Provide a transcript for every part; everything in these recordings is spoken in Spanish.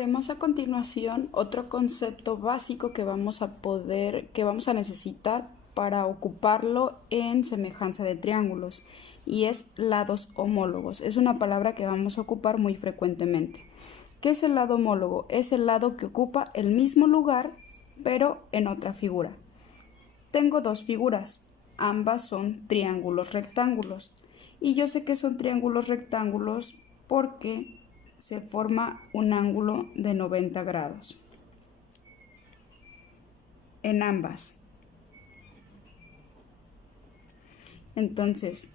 Veremos a continuación otro concepto básico que vamos a necesitar para ocuparlo en semejanza de triángulos, y es lados homólogos. Es una palabra que vamos a ocupar muy frecuentemente. ¿Qué es el lado homólogo? Es el lado que ocupa el mismo lugar, pero en otra figura. Tengo dos figuras, ambas son triángulos rectángulos, y yo sé que son triángulos rectángulos porque se forma un ángulo de 90 grados en ambas. Entonces,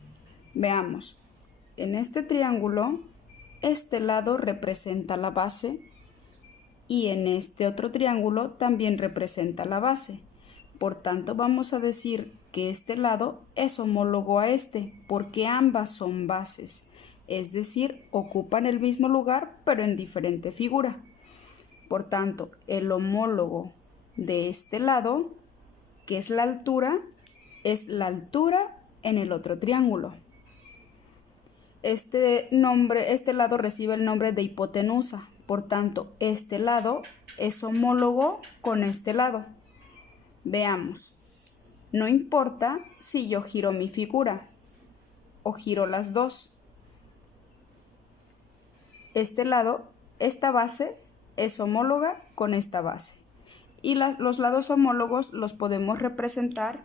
veamos, en este triángulo, este lado representa la base y en este otro triángulo también representa la base. Por tanto, vamos a decir que este lado es homólogo a este porque ambas son bases. Es decir, ocupan el mismo lugar pero en diferente figura. Por tanto, el homólogo de este lado, que es la altura en el otro triángulo. Este lado recibe el nombre de hipotenusa. Por tanto, este lado es homólogo con este lado. Veamos. No importa si yo giro mi figura o giro las dos. Esta base es homóloga con esta base. Y los lados homólogos los podemos representar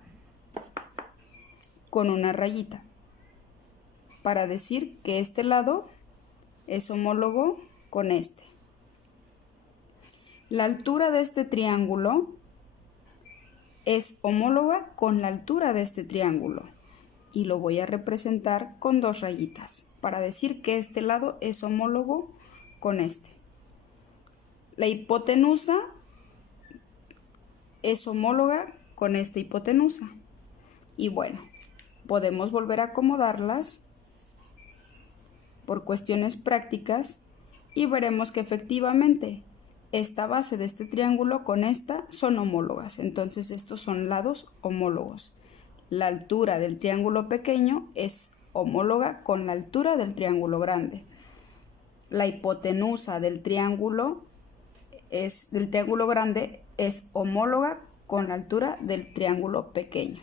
con una rayita para decir que este lado es homólogo con este. La altura de este triángulo es homóloga con la altura de este triángulo y lo voy a representar con dos rayitas para decir que este lado es homólogo con este. La hipotenusa es homóloga con esta hipotenusa y bueno, podemos volver a acomodarlas por cuestiones prácticas y veremos que efectivamente esta base de este triángulo con esta son homólogas. Entonces estos son lados homólogos. La altura del triángulo pequeño es homóloga con la altura del triángulo grande. La hipotenusa del triángulo grande es homóloga con la altura del triángulo pequeño.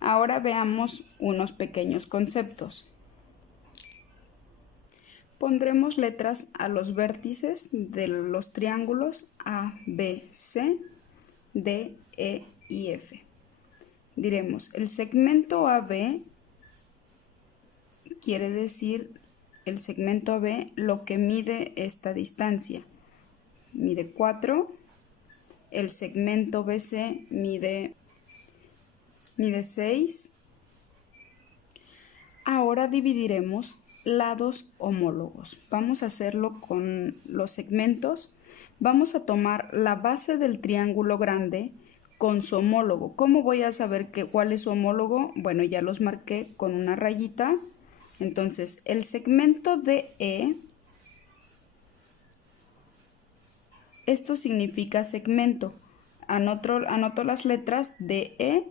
Ahora veamos unos pequeños conceptos. Pondremos letras a los vértices de los triángulos A, B, C, D, E y F. Diremos, el segmento AB quiere decir el segmento AB lo que mide esta distancia. Mide 4. El segmento BC mide 6. Ahora dividiremos lados homólogos. Vamos a hacerlo con los segmentos. Vamos a tomar la base del triángulo grande con su homólogo. ¿Cómo voy a saber cuál es su homólogo? Bueno, ya los marqué con una rayita. Entonces, el segmento DE, esto significa segmento. Anoto las letras DE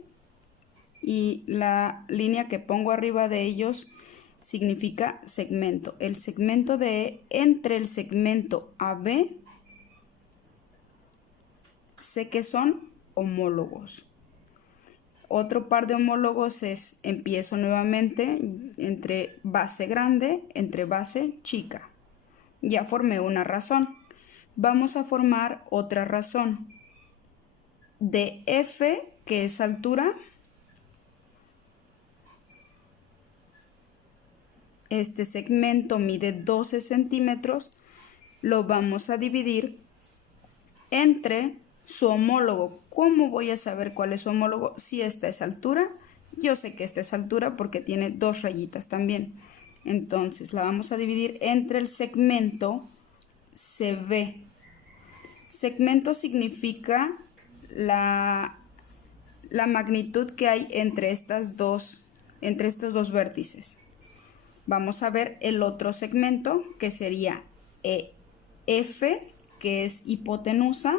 y la línea que pongo arriba de ellos significa segmento. El segmento DE entre el segmento AB sé que son homólogos. Otro par de homólogos empiezo nuevamente entre base grande, entre base chica. Ya formé una razón. Vamos a formar otra razón. DF, que es altura. Este segmento mide 12 centímetros. Lo vamos a dividir entre su homólogo. ¿Cómo voy a saber cuál es su homólogo? Si esta es altura, yo sé que esta es altura porque tiene dos rayitas también. Entonces la vamos a dividir entre el segmento CB. Segmento significa la magnitud que hay entre estos dos vértices. Vamos a ver el otro segmento que sería EF, que es hipotenusa,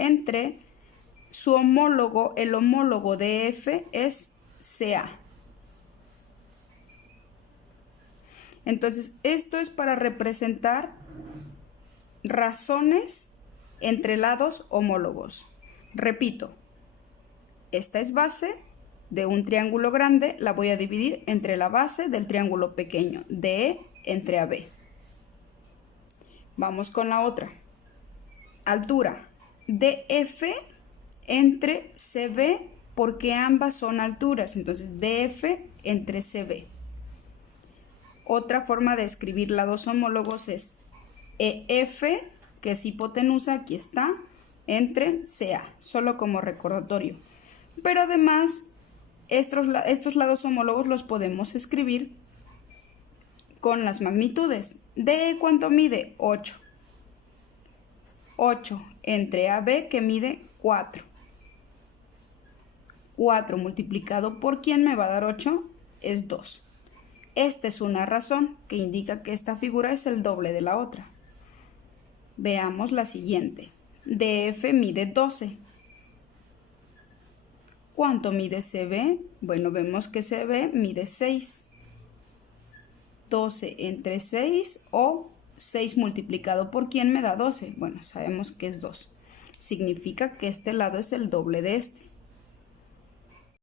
entre su homólogo. El homólogo de F es CA. Entonces, esto es para representar razones entre lados homólogos. Repito, esta es base de un triángulo grande, la voy a dividir entre la base del triángulo pequeño, DE entre AB. Vamos con la otra. Altura, DF entre CB, porque ambas son alturas, entonces DF entre CB. Otra forma de escribir lados homólogos es EF, que es hipotenusa, aquí está, entre CA, solo como recordatorio. Pero además, estos lados homólogos los podemos escribir con las magnitudes. DE, ¿cuánto mide? 8. 8 entre AB, que mide 4. 4 multiplicado por ¿quién me va a dar 8? Es 2. Esta es una razón que indica que esta figura es el doble de la otra. Veamos la siguiente. DF mide 12. ¿Cuánto mide CB? Bueno, vemos que CB mide 6. 12 entre 6 o 6 multiplicado por ¿quién me da 12? Bueno, sabemos que es 2. Significa que este lado es el doble de este.